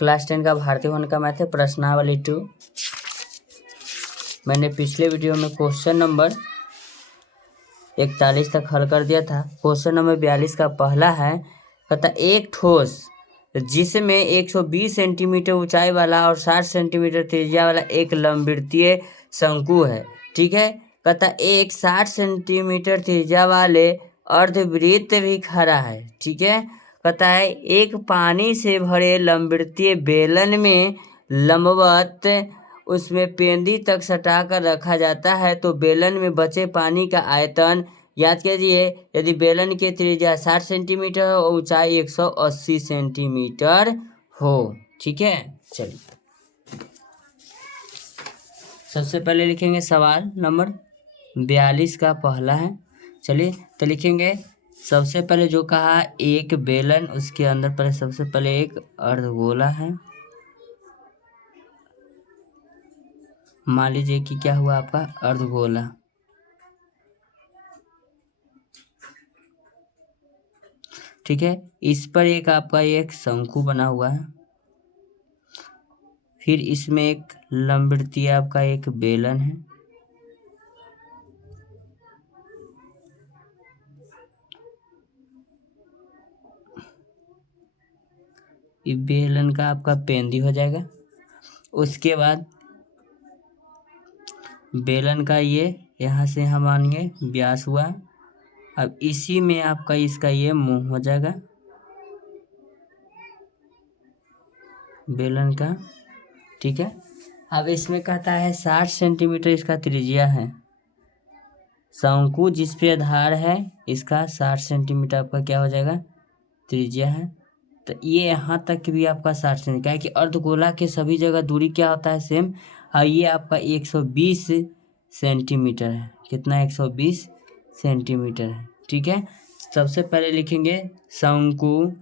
Class 10 का भारतीय one का मैथ है प्रश्नावली 2। मैंने पिछले वीडियो में क्वेश्चन नंबर 41 तक हल कर दिया था। क्वेश्चन नंबर 42 का पहला है, कहता एक ठोस जिसमें 120 सेंटीमीटर ऊंचाई वाला और 60 सेंटीमीटर त्रिज्या वाला एक लंबवृत्तीय शंकु है। ठीक है, कहता एक 60 सेंटीमीटर त्रिज्या वाले अर्धवृत्त भी खड़ा है। ठीक है, कहता है एक पानी से भरे लंबवृत्तीय बेलन में लंबवत उसमें पेंदी तक सटाकर रखा जाता है तो बेलन में बचे पानी का आयतन याद कीजिए। यदि बेलन की त्रिज्या 60 सेंटीमीटर और ऊंचाई 180 सेंटीमीटर हो। ठीक है, चलिए सबसे पहले लिखेंगे सवाल नंबर 42 का पहला है। चलिए तो लिखेंगे सबसे पहले जो कहा एक बेलन, उसके अंदर पहले सबसे पहले एक अर्धगोला है। मान लीजिए कि क्या हुआ आपका अर्धगोला। ठीक है, इस पर एक आपका एक शंकु बना हुआ है। फिर इसमें एक लंबवृत्तीय आपका एक बेलन है। इस बेलन का आपका पेंदी हो जाएगा। उसके बाद बेलन का ये यहाँ से हम मानिए व्यास हुआ। अब इसी में आपका इसका ये मुंह हो जाएगा बेलन का। ठीक है, अब इसमें कहता है 60 सेंटीमीटर इसका त्रिज्या है। शंकु जिस पे आधार है इसका 60 सेंटीमीटर आपका क्या हो जाएगा त्रिज्या है। तो ये यहाँ तक भी आपका 60 सेंटीमीटर, क्या है कि अर्धगोला के सभी जगह दूरी क्या होता है सेम। और ये आपका 120 सेंटीमीटर है। कितना 120 सेंटीमीटर है। ठीक है, सबसे पहले लिखेंगे शंकु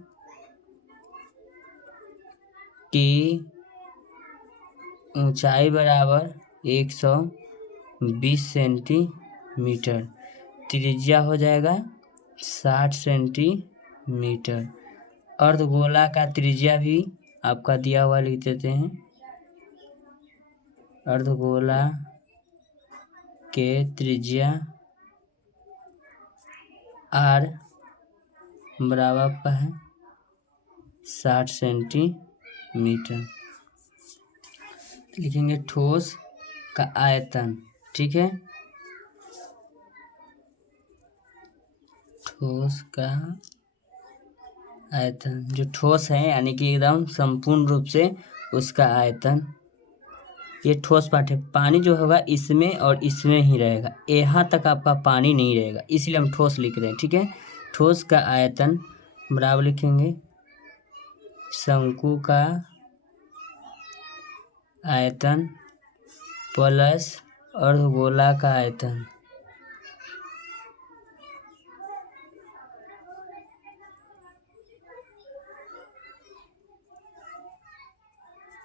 की ऊंचाई बराबर 120 सेंटीमीटर, त्रिज्या हो जाएगा 60 सेंटीमीटर। अर्धगोला का त्रिज्या भी आपका दिया हुआ लिख देते हैं। अर्धगोला के त्रिज्या आर बराबर आपका है 60 सेंटीमीटर। लिखेंगे ठोस का आयतन। ठीक है, ठोस का आयतन जो ठोस है यानी कि एकदम संपूर्ण रूप से उसका आयतन। ये ठोस पार्ट है, पानी जो होगा इसमें और इसमें ही रहेगा, यहाँ तक आपका पानी नहीं रहेगा, इसलिए हम ठोस लिख रहे हैं। ठीक है, ठोस का आयतन बराबर लिखेंगे शंकु का आयतन प्लस अर्धगोला का आयतन।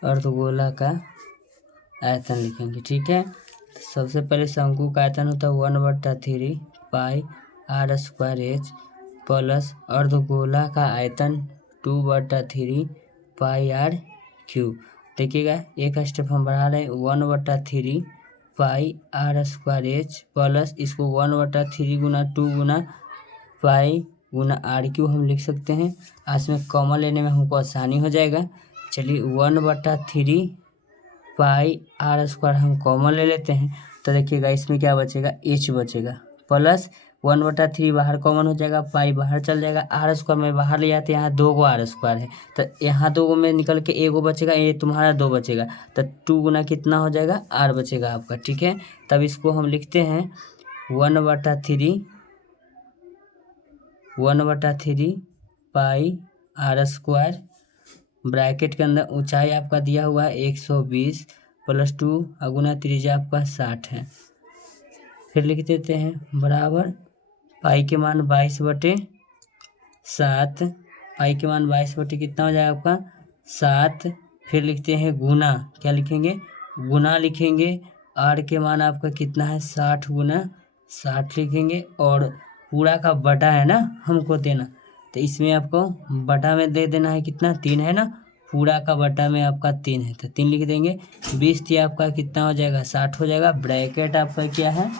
अर्धगोला का आयतन लिखेंगे। ठीक है, सबसे पहले शंकु का आयतन होता है 1/3 पाई आर स्क्वायर एच प्लस अर्धगोला का आयतन 2/3 पाई आर क्यूब। देखिएगा एक स्टेप हम बढ़ा रहे हैं 1/3 पाई आर स्क्वायर एच प्लस इसको 1/3 गुना 2 गुना पाई गुना आर क्यूब हम लिख सकते हैं। इसमें कॉमन लेने में हमको आसानी हो जाएगा। चलिए 1/3 पाई आर स्क्वायर हम कॉमन ले लेते हैं तो देखिएगा इसमें क्या बचेगा एच बचेगा प्लस 1/3 बाहर कॉमन हो जाएगा, पाई बाहर चल जाएगा, आर स्क्वायर में बाहर ले जाते हैं। यहाँ 2 आर स्क्वायर है तो यहाँ 2 में निकल के एगो बचेगा, ये तुम्हारा 2 बचेगा तो 2 गुना कितना हो जाएगा आर बचेगा आपका। ठीक है, तब इसको हम लिखते हैं 1/3 पाई आर स्क्वायर ब्रैकेट के अंदर ऊंचाई आपका दिया हुआ है 120 प्लस 2 गुना त्रिज्या आपका 60 है। फिर लिख देते हैं बराबर पाई के मान 22/7, पाई के मान 22 कितना हो जाएगा आपका 7। फिर लिखते हैं गुना, क्या लिखेंगे गुना लिखेंगे। आर के मान आपका कितना है 60 गुना 60 लिखेंगे और पूरा का बटा है ना हमको देना, तो इसमें आपको बटा में दे देना है कितना 3 है ना, पूरा का बटा में आपका 3 है तो 3 लिख देंगे। 20 दिया आपका कितना हो जाएगा 60 हो जाएगा। ब्रैकेट आपका क्या है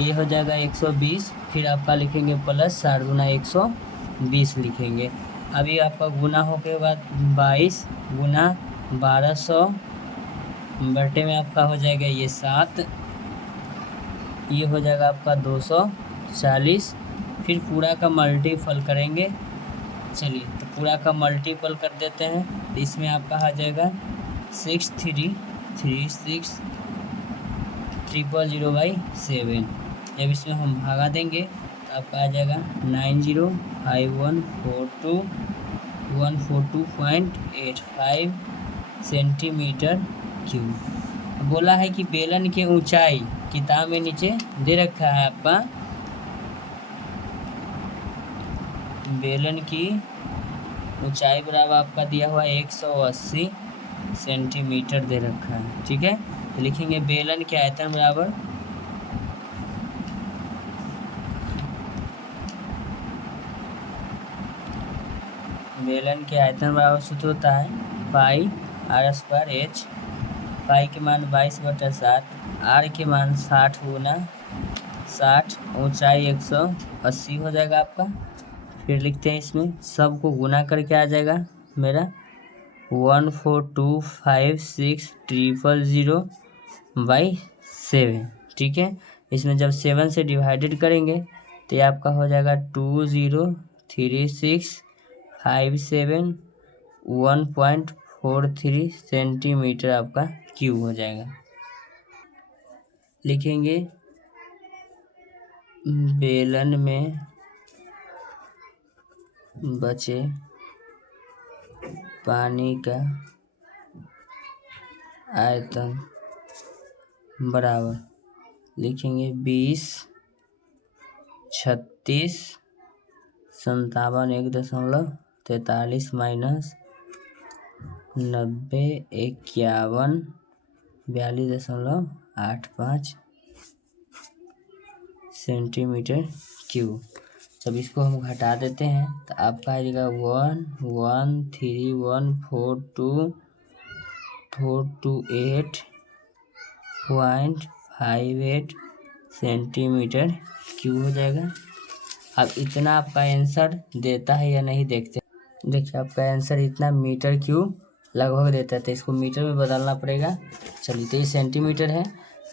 ये हो जाएगा 120, फिर आपका लिखेंगे प्लस 60 गुना 120 लिखेंगे। अभी आपका गुना हो के बाद 22 गुना 1200 बटे में आपका हो जाएगा ये 7, ये हो जाएगा आपका 240। फिर पूरा का मल्टीपल करेंगे। चलिए तो पूरा का मल्टीपल कर देते हैं तो इसमें आपका आ जाएगा 6336,000/7। जब इसमें हम भागा देंगे तो आपका आ जाएगा 905142.85 सेंटीमीटर क्यूब। बोला है कि बेलन की ऊंचाई किताब में नीचे दे रखा है आपका, बेलन की ऊंचाई बराबर आपका दिया हुआ 180 सेंटीमीटर दे रखा है। ठीक है तो लिखेंगे बेलन के आयतन बराबर सूत्र होता है पाई r स्क्वायर h। पाई के मान 22/7, r के मान 60 गुना 60, ऊंचाई 180 हो जाएगा आपका। फिर लिखते हैं इसमें सबको गुना करके आ जाएगा मेरा 14256,000/7। ठीक है इसमें जब 7 से डिवाइडेड करेंगे तो ये आपका हो जाएगा 203657 1.43 सेंटीमीटर आपका क्यूब हो जाएगा। लिखेंगे बेलन में बचे पानी का आयतन बराबर लिखेंगे 20 36 57 1.43 माइनस 90 51 42.85 सेंटीमीटर क्यूब। जब इसको हम घटा देते हैं तो आपका आ जाएगा 1131428.58 सेंटीमीटर क्यूब हो जाएगा। अब इतना आपका आंसर देता है या नहीं देखते हैं। देखिए आपका आंसर इतना मीटर क्यूब लगभग देता है तो इसको मीटर में बदलना पड़ेगा। चलिए तो ये सेंटीमीटर है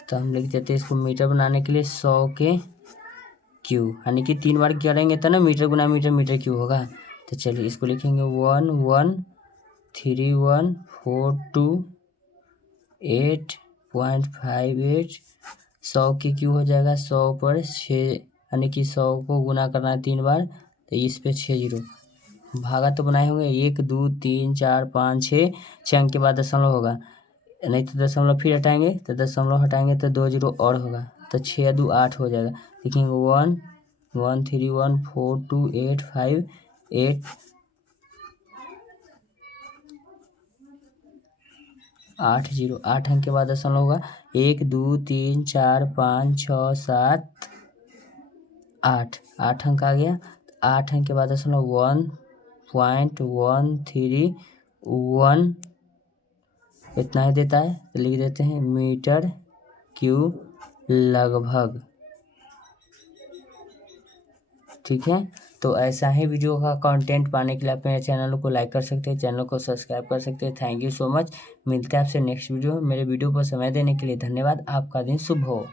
तो हम लिख देते हैं इसको मीटर बनाने के लिए 100 के क्यूब, यानी कि 3 बार करेंगे तो ना मीटर गुना मीटर मीटर क्यूब होगा। तो चलिए इसको लिखेंगे 1131428.58 100 के क्यूब हो जाएगा। 100 पर 6 यानी कि 100 को गुना करना है 3 बार तो इस पे 6 जीरो भागा तो बनाए होंगे 1 2 3 4 5 6 अंक के बाद दशमलव होगा, नहीं तो दशमलव फिर हटाएंगे तो दशमलव हटाएंगे तो 2 जीरो और होगा तो 6 2 8 हो जाएगा। लिखेंगे 113142858 8 अंक के बाद दशमलव होगा 1 2 3 4 5 6 7 8 अंक आ गया। 8 अंक के बाद दशमलव 1.131 इतना ही देता है तो लिख देते हैं मीटर क्यूब लगभग। ठीक है तो ऐसा ही वीडियो का कंटेंट पाने के लिए आप मेरे चैनल को लाइक कर सकते हैं, चैनल को सब्सक्राइब कर सकते हैं। Thank you so much. मिलते हैं आपसे नेक्स्ट वीडियो। मेरे वीडियो पर समय देने के लिए धन्यवाद। आपका दिन शुभ हो।